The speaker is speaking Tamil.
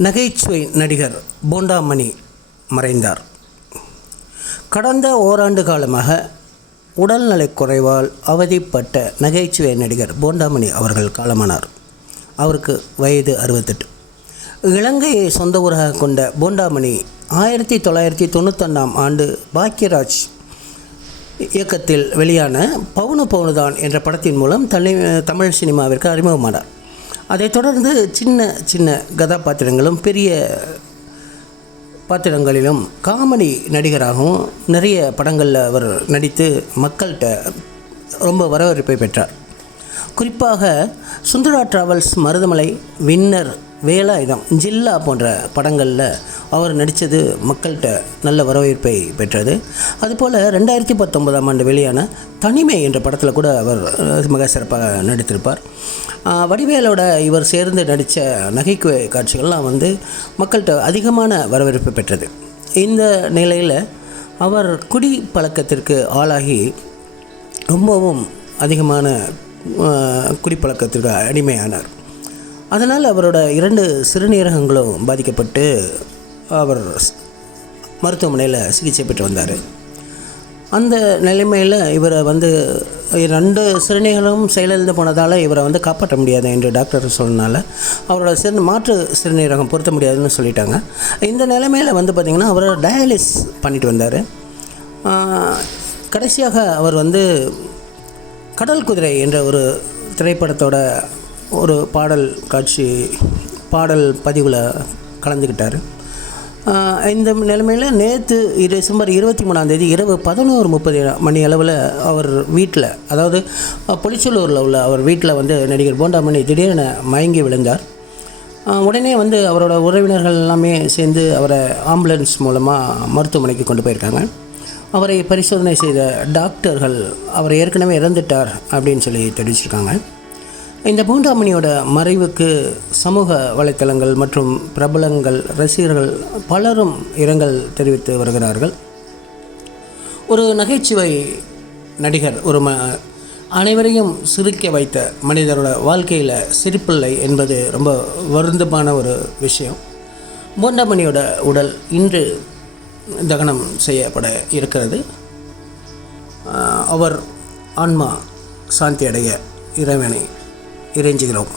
நகைச்சுவை நடிகர் போண்டாமணி மறைந்தார். கடந்த ஓராண்டு காலமாக உடல்நலக் குறைவால் அவதிப்பட்ட நகைச்சுவை நடிகர் போண்டாமணி அவர்கள் காலமானார். அவருக்கு வயது அறுபத்தெட்டு. இலங்கையை சொந்த ஊராக கொண்ட போண்டாமணி ஆயிரத்தி தொள்ளாயிரத்தி தொண்ணூத்தொன்னாம் ஆண்டு பாக்யராஜ் இயக்கத்தில் வெளியான பவுனு பவுனுதான் என்ற படத்தின் மூலம் தனி தமிழ் சினிமாவிற்கு அறிமுகமானார். அதைத் தொடர்ந்து சின்ன சின்ன கதாபாத்திரங்களும் பெரிய பாத்திரங்களிலும் காமெடி நடிகராகவும் நிறைய படங்களில் அவர் நடித்து மக்கள்கிட்ட ரொம்ப வரவேற்பை பெற்றார். குறிப்பாக சுந்தரா டிராவல்ஸ் மருதமலை வின்னர் வேலாயுதம் ஜில்லா போன்ற படங்களில் அவர் நடித்தது மக்கள்கிட்ட நல்ல வரவேற்பை பெற்றது. அதுபோல் ரெண்டாயிரத்தி பத்தொன்பதாம் ஆண்டு வெளியான தனிமை என்ற படத்தில் கூட அவர் மிக சிறப்பாக நடித்திருப்பார். வடிவேலோட இவர் சேர்ந்து நடித்த நகைக்குவை காட்சிகள்லாம் வந்து மக்கள்கிட்ட அதிகமான வரவேற்பு பெற்றது. இந்த நிலையில் அவர் குடி பழக்கத்திற்கு ஆளாகி ரொம்பவும் அதிகமான குடிப்பழக்கத்திற்கு அடிமையானார். அதனால் அவரோட இரண்டு சிறுநீரகங்களும் பாதிக்கப்பட்டு அவர் மருத்துவமனையில் சிகிச்சை பெற்று வந்தார். அந்த நிலைமையில் இவரை வந்து ரெண்டு சிறுநீரகம் செயலிழந்து போனதால் இவரை வந்து காப்பாற்ற முடியாது என்று டாக்டர் சொன்னனால அவரோட சிறு மாற்று சிறுநீரகம் பொருத்த முடியாதுன்னு சொல்லிட்டாங்க. இந்த நிலைமையில் வந்து பார்த்திங்கன்னா அவர் டயாலிஸ் பண்ணிட்டு வந்தார். கடைசியாக அவர் வந்து கடல் குதிரை என்ற ஒரு திரைப்படத்தோட ஒரு பாடல் காட்சி பாடல் பதிவில் கலந்துக்கிட்டார் இந்த நிலைமையில் நேற்று டிசம்பர் இருபத்தி மூணாந்தேதி இரவு பதினோரு முப்பது மணி அளவில் அவர் வீட்டில் அதாவது பொலிச்சலூரில் உள்ள அவர் வீட்டில் வந்து நடிகர் போண்டாமணி திடீரென மயங்கி விழுந்தார். உடனே வந்து அவரோட உறவினர்கள் எல்லாமே சேர்ந்து அவரை ஆம்புலன்ஸ் மூலமாக மருத்துவமனைக்கு கொண்டு போயிருக்காங்க. அவரை பரிசோதனை செய்த டாக்டர்கள் அவர் ஏற்கனவே இறந்துட்டார் அப்படின்னு சொல்லி தெரிவிச்சிருக்காங்க. இந்த பூண்டாமணியோட மறைவுக்கு சமூக வலைத்தளங்கள் மற்றும் பிரபலங்கள் ரசிகர்கள் பலரும் இரங்கல் தெரிவித்து வருகிறார்கள். ஒரு நகைச்சுவை நடிகர் ஒரு ம அனைவரையும் சிரிக்க வைத்த மனிதரோட வாழ்க்கையில் சிரிப்பில்லை என்பது ரொம்ப வருந்தமான ஒரு விஷயம். பூண்டாமணியோட உடல் இன்று தகனம் செய்யப்பட இருக்கிறது. அவர் ஆன்மா சாந்தி அடைய இறைவனை இறைஞ்சுகிறோம்